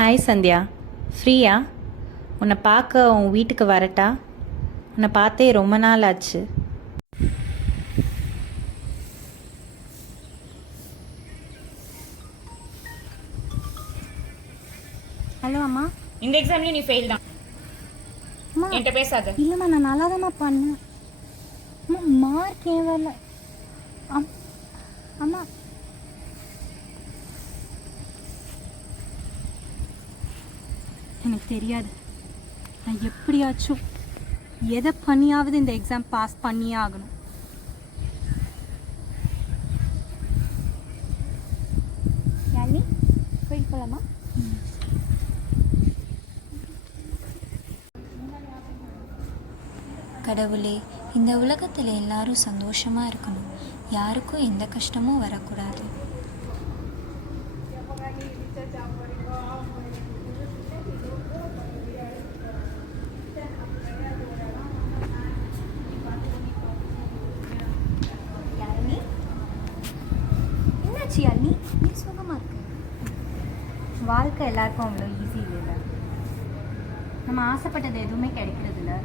Hi Sandhya, ஃப்ரீயா? உன்னை பார்க்க உன் வீட்டுக்கு வரட்டா? உன்னை பார்த்தே ரொம்ப நாள் ஆச்சு. ஹலோ அம்மா. இந்த எக்ஸாம்லயும் நீ ஃபெயில் தான். அம்மா என்கிட்ட பேசாத. இல்லைம்மா, நான் நல்லா தான்மா பண்ணேன். அம்மா மார்க் ஏன் வரல? அம்மா எனக்கு தெரியாது. நான் எப்படியாச்சும் எதை பண்ணியாவது இந்த எக்ஸாம் பாஸ் பண்ணியே ஆகணும். யாழினி, போயிட்டு போகலாமா? கடவுளே, இந்த உலகத்தில் எல்லாரும் சந்தோஷமாக இருக்கணும். யாருக்கும் எந்த கஷ்டமும் வரக்கூடாது. என்னாச்சு யாழினி? நீ சுகமாக இருக்கு. வாழ்க்கை எல்லாருக்கும் அவ்வளோ ஈஸி இல்லை. நம்ம ஆசைப்பட்டது எதுவுமே கிடைக்கிறது இல்லை.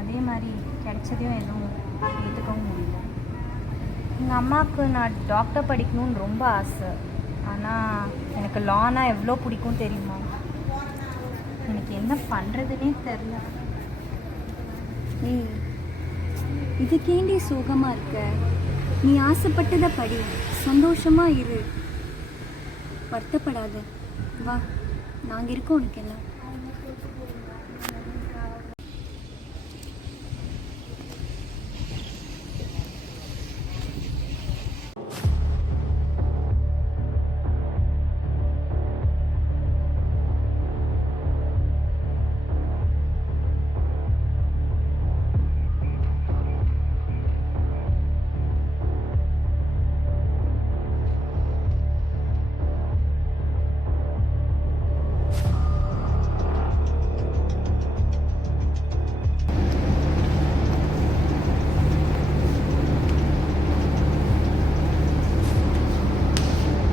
அதே மாதிரி கிடைச்சதையும் எதுவும் ஏற்றுக்கவும் முடியல. எங்கள் அம்மாவுக்கு நான் டாக்டர் படிக்கணும்னு ரொம்ப ஆசை. ஆனால் எனக்கு லானா எவ்வளோ பிடிக்கும் தெரியுமா? எனக்கு என்ன பண்ணுறதுனே தெரில. ஏய், இதுக்கேண்டி சுகமாக இருக்க? நீ ஆசைப்பட்டதை படி, சந்தோஷமாக இரு, வருத்தப்படாத. வா, நாங்கள் இருக்கோம் உனக்கு எல்லாம்.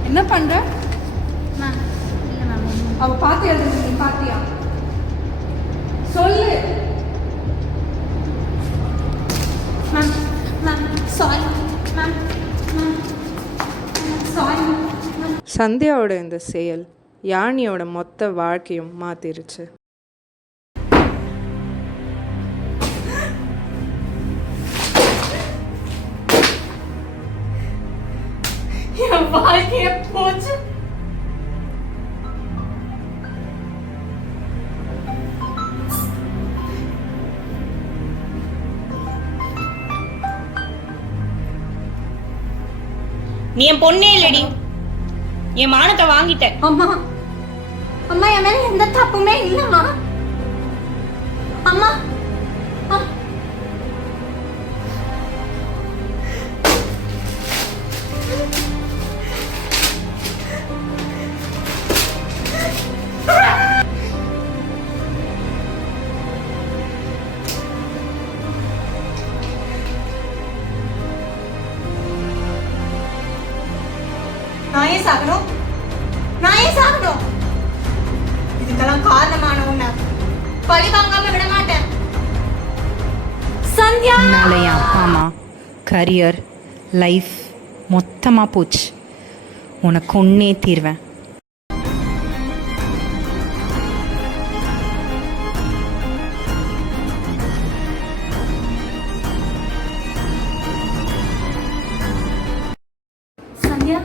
என்ன பண்ற? மேம் இல்லை மேம். அவ பார்த்து எழுதுங்க. நீ பார்த்தியா? சொல்லு. Ma'am ma'am sorry ma'am. Ma'am sorry ma'am. சந்தியாவோட இந்த செயல் யாழினியோட மொத்த வாழ்க்கையும் மாத்திருச்சு. என் வாழ்க்கைய போச்சு. நீ என் பொண்ணே இல்லடி. என் மானத்தை வாங்கிட்ட. அம்மா அம்மா, என் மேல எந்த தப்புமே இல்லைம்மா. அம்மா நான் ஏன் சாகணும்? நான் ஏன் சாகணும்? இதுக்கெல்லாம் காரணமான உன்னை பழி வாங்காம விட மாட்டேன். சந்தியா. என்னால் என் அப்பா அம்மா, கரியர், லைஃப் மொத்தமாக போச்சு. உனக்கு ஒன்றே தீர்வேன். சந்தியா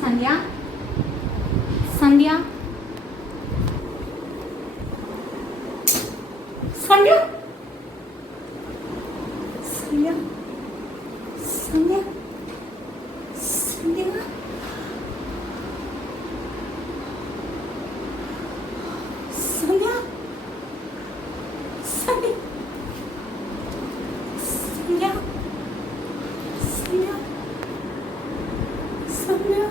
சந்தியா சந்தியா சந்தியா, சந்தியா சந்தியா சந்தியா சந்தியா சந்தியா சந்தியா சந்தியா சந்தியா.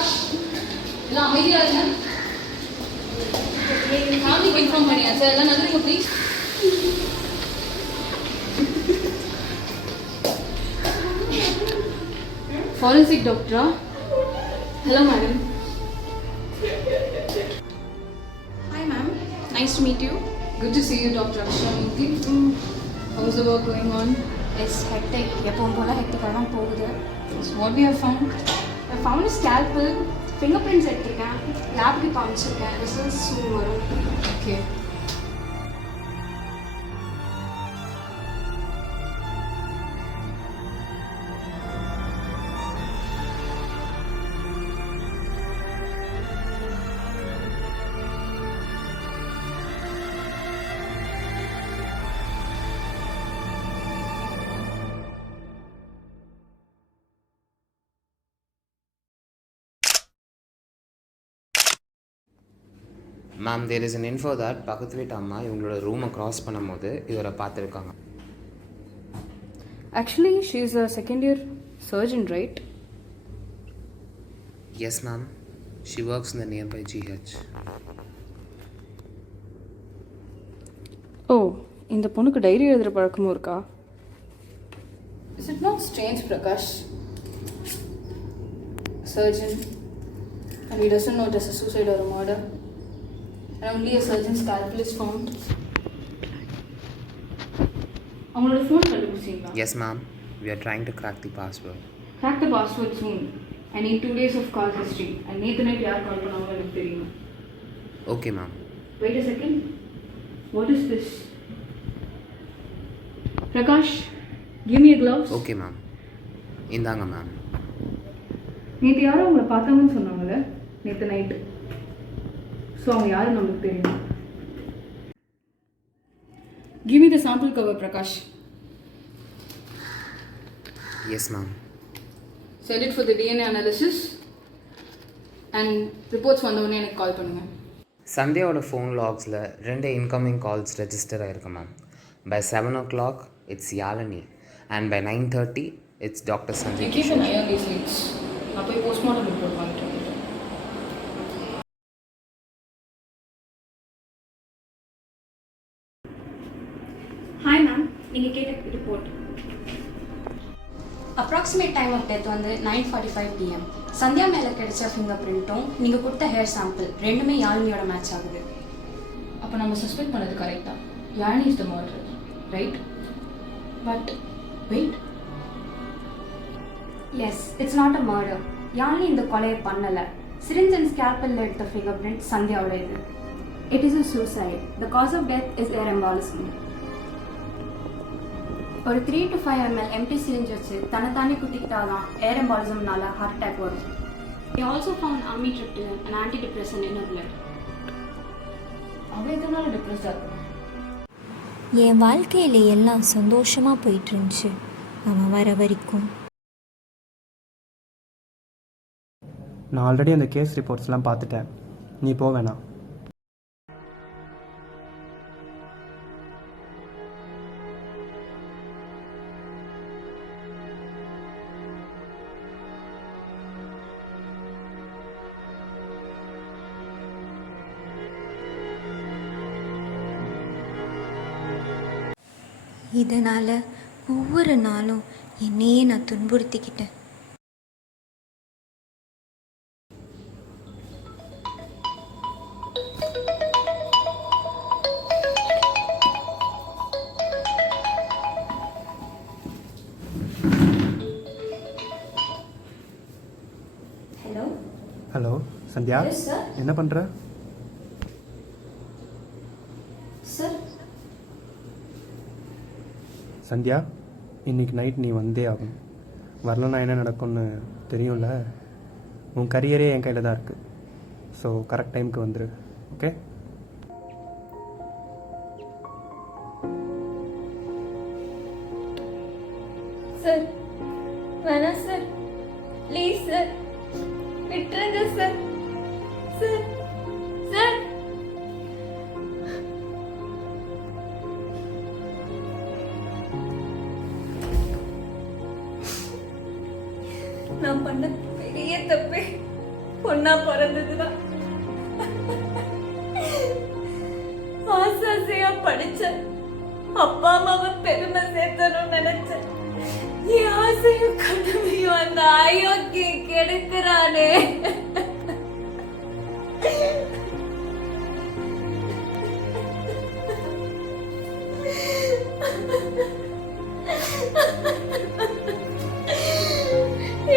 பிரகாஷ் எல்லாம் அமைதியாக இருங்க. ஃபேமிலிக்கு இன்ஃபார்ம் பண்ணியாச்சு. எல்லாம் நகருங்க please. Forensic doctor. Hello, madam. Hi, ma'am. Nice to meet you. Good to see you, Dr. Akshamiti. How's the work going on? It's hectic. எப்பவும் போல ஹெக்டிக்காக தான் போகுது. So what we have found? I found a scalpel. Fingerprints எடுத்திருக்கேன். லேபுக்கு இப்போ அனுப்பிச்சிருக்கேன். Results soon வரும். Okay. Ma'am there is an info that பக்கத்து வீட்டு அம்மா இவங்களோட ரூமை க்ராஸ் பண்ணும்போது இவரை பார்த்துருக்காங்க. Actually, she is a second year surgeon, right? Yes ma'am, she works in the nearby GH. ஓ, இந்த பொண்ணுக்கு டைரி எழுதுகிற பழக்கமும் இருக்கா? Is it not strange, Prakash? Surgeon, and he doesn't know it is a suicide or a murder. And only a surgeon's scalpel is found. அவங்களோட phone கண்டுபிடிச்சிங்களா? Yes ma'am, we are trying to crack the password. Crack the password soon. I need 2 days of call history. And நேற்று night யார் கால் பண்ணாங்களோ எனக்கு தெரியும். Okay ma'am. Wait a second. What is this? Prakash, give me a gloves. Okay ma'am, இந்தாங்க ma'am. நேற்று யாரும் அவங்கள பார்த்தாங்கன்னு சொன்னாங்கல்ல நேற்று நைட்டு. ஸோ அவங்க யாரும் நம்மளுக்கு தெரியும். Give me the sample cover, Prakash. Yes ma'am. Send it for the DNA analysis. And reports வந்தவுடனே எனக்கு கால் பண்ணுங்கள். சந்தியாவோட ஃபோன் லாக்ஸில் 2 இன்கமிங் கால்ஸ் ரெஜிஸ்டர் ஆகிருக்கு ma'am. By 7 o'clock it's Yazhini and by 9:30 it's doctor You Sanjay. keep an eye on these leads. நான் போய் postmortem report பண்ணிட்டு வந்துடுறேன். ஹாய் மேம், நீங்கள் கேட்ட report. Approximate time of death வந்து 9:45 PM. சந்தியா மேலே கிடைச்ச ஃபிங்கர் பிரிண்ட்டும் நீங்கள் கொடுத்த ஹேர் சாம்பிள் ரெண்டுமே யாழினியோட மேட்ச் ஆகுது. அப்போ நம்ம சஸ்பெக்ட் பண்ணது கரெக்டாக. Yazhini is the murder, right? But wait. Yes, it's not a murder. Yazhini இந்த கொலையை பண்ணலை. சிரிஞ்ச் அண்ட் ஸ்கேல்பலில் எடுத்த ஃபிங்கர் பிரிண்ட் சந்தியாவோட இது. It is a suicide. The cause of death is air embolism. ஒரு 3 to 5 ml எம்டி சிரிஞ்ச் வச்சு தன்னைத்தானே குத்திக்கிட்டாதான் ஏர் எம்பாலிசம்னால ஹார்ட் அட்டாக் வரும். They also found amitriptyline, an antidepressant in her blood. அவன் எதனால டிப்ரெஸ்டாக இருக்கும்? என் வாழ்க்கையில் எல்லாம் சந்தோஷமாக போயிட்டு இருந்துச்சு அவன் வர வரைக்கும். நான் ஆல்ரெடி அந்த கேஸ் ரிப்போர்ட்ஸ்லாம் பார்த்துட்டேன், நீ போக வேணாம். இதனால் ஒவ்வொரு நாளும் என்னையே நான் துன்புறுத்திக்கிட்டேன். Hello. Hello Sandhya, Yes, sir. என்ன பண்ணுற? சார், சந்தியா, இன்னைக்கு நைட் நீ வந்தே ஆகணும். வரலன்னா என்ன நடக்கும்னு தெரியும்ல. உன் கரியரே என் கையில் தான் இருக்குது. ஸோ கரெக்ட் டைமுக்கு வந்துடு, ஓகே? சார் வேணாம் சார், ப்ளீஸ் சார், விட்டுருங்க சார். சார் சார் நான் பண்ண பெரிய தப்பு. பொண்ணா பிறந்ததுதான் ஆசாசையா படிச்சேன். அப்பா அம்மாவை பெருமை சேர்த்தணும்னு நினைச்சேன். என் ஆசையும் கடமையும் அந்த அயோக்கிய கெடுக்கிறானே.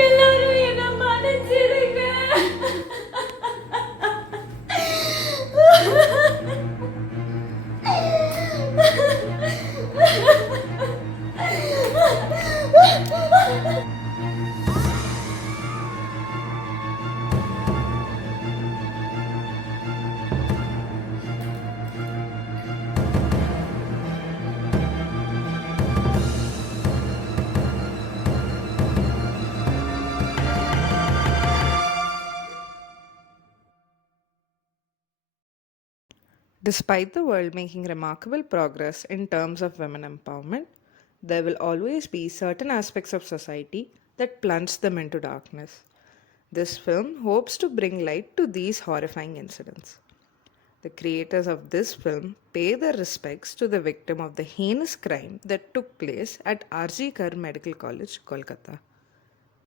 எல்லாரும் என்ன மன்னிச்சிருங்க. Despite the world making remarkable progress in terms of women empowerment, there will always be certain aspects of society that plunge them into darkness. This film hopes to bring light to these horrifying incidents. The creators of this film pay their respects to the victim of the heinous crime that took place at R.G. Kar Medical College, Kolkata.